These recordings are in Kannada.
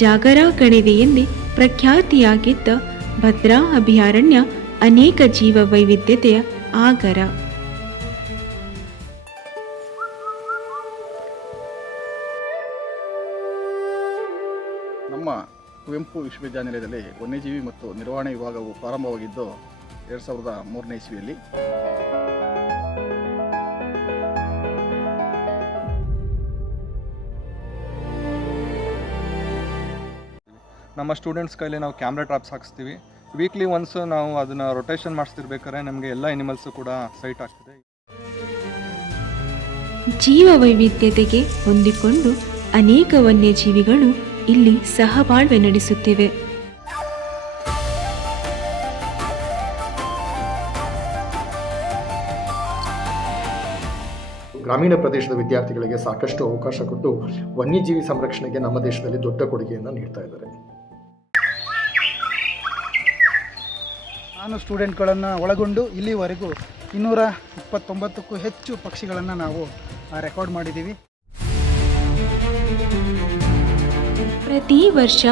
ಜಾಗರ ಕಣಿವೆಯೆಂದೇ ಪ್ರಖ್ಯಾತಿಯಾಗಿದ್ದ ಭದ್ರಾ ಅಭಯಾರಣ್ಯ ಅನೇಕ ಜೀವ ವೈವಿಧ್ಯತೆಯ ಆಗರ. ನಮ್ಮ ಕುವೆಂಪು ವಿಶ್ವವಿದ್ಯಾನಿಲಯದಲ್ಲಿ ವನ್ಯಜೀವಿ ಮತ್ತು ನಿರ್ವಹಣೆ ವಿಭಾಗವು ಪ್ರಾರಂಭವಾಗಿದ್ದು 2003ನೇ ಇಸ್ವಿಯಲ್ಲಿ. ನಮ್ಮ ಸ್ಟೂಡೆಂಟ್ಸ್ ಕೈಲಿ ನಾವು ಕ್ಯಾಮ್ರಾ ಟ್ರಾಪ್ಸ್ ಹಾಕಿಸ್ತೀವಿ. ವೀಕ್ಲಿ ಒನ್ಸ್ ನಾವು ಅದನ್ನು ರೊಟೇಷನ್ ಮಾಡಿಸ್ತಿರ್ಬೇಕಾದ್ರೆ ನಮಗೆ ಎಲ್ಲ ಅನಿಮಲ್ಸು ಕೂಡ ಸೈಟ್ ಆಗ್ತಿದೆ. ಜೀವ ವೈವಿಧ್ಯತೆಗೆ ಹೊಂದಿಕೊಂಡು ಅನೇಕ ವನ್ಯಜೀವಿಗಳು ಇಲ್ಲಿ ಸಹಬಾಳ್ವೆ ನಡೆಸುತ್ತಿವೆ. ಗ್ರಾಮೀಣ ಪ್ರದೇಶದ ವಿದ್ಯಾರ್ಥಿಗಳಿಗೆ ಸಾಕಷ್ಟು ಅವಕಾಶ ಕೊಟ್ಟು ವನ್ಯಜೀವಿ ಸಂರಕ್ಷಣೆಗೆ ನಮ್ಮ ದೇಶದಲ್ಲಿ ದೊಡ್ಡ ಕೊಡುಗೆಯನ್ನು ನೀಡ್ತಾ ಇದ್ದಾರೆ. ನಾನು ಸ್ಟೂಡೆಂಟ್ಗಳನ್ನು ಒಳಗೊಂಡು ಇಲ್ಲಿವರೆಗೂ 229ಕ್ಕೂ ಹೆಚ್ಚು ಪಕ್ಷಿಗಳನ್ನು ನಾವು ರೆಕಾರ್ಡ್ ಮಾಡಿದ್ದೀವಿ. ಪ್ರತಿ ವರ್ಷ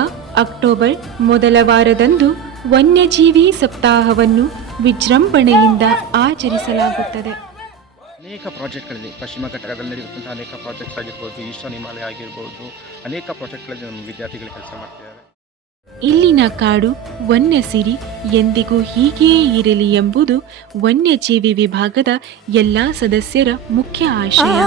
ಅಕ್ಟೋಬರ್ ಮೊದಲ ವಾರದಂದು ವನ್ಯಜೀವಿ ಸಪ್ತಾಹವನ್ನು ವಿಜೃಂಭಣೆಯಿಂದ ಆಚರಿಸಲಾಗುತ್ತದೆ. ಅನೇಕ ಪ್ರಾಜೆಕ್ಟ್ಗಳಲ್ಲಿ ಪಶ್ಚಿಮ ಘಟ್ಟದಲ್ಲಿ ನಡೆಯುವಂಥ ಅನೇಕ ಪ್ರಾಜೆಕ್ಟ್ ಆಗಿರ್ಬೋದು, ಈಶಾನ್ಯ ಹಿಮಾಲಯ ಆಗಿರ್ಬೋದು, ಅನೇಕ ಪ್ರಾಜೆಕ್ಟ್ಗಳಲ್ಲಿ ನಮ್ಮ ವಿದ್ಯಾರ್ಥಿಗಳು ಕೆಲಸ ಮಾಡ್ತಿದ್ದಾರೆ. ಇಲ್ಲಿನ ಕಾಡು ವನ್ಯಸಿರಿ ಎಂದಿಗೂ ಹೀಗೆಯೇ ಇರಲಿ ಎಂಬುದು ವನ್ಯಜೀವಿ ವಿಭಾಗದ ಎಲ್ಲ ಸದಸ್ಯರ ಮುಖ್ಯ ಆಶಯ.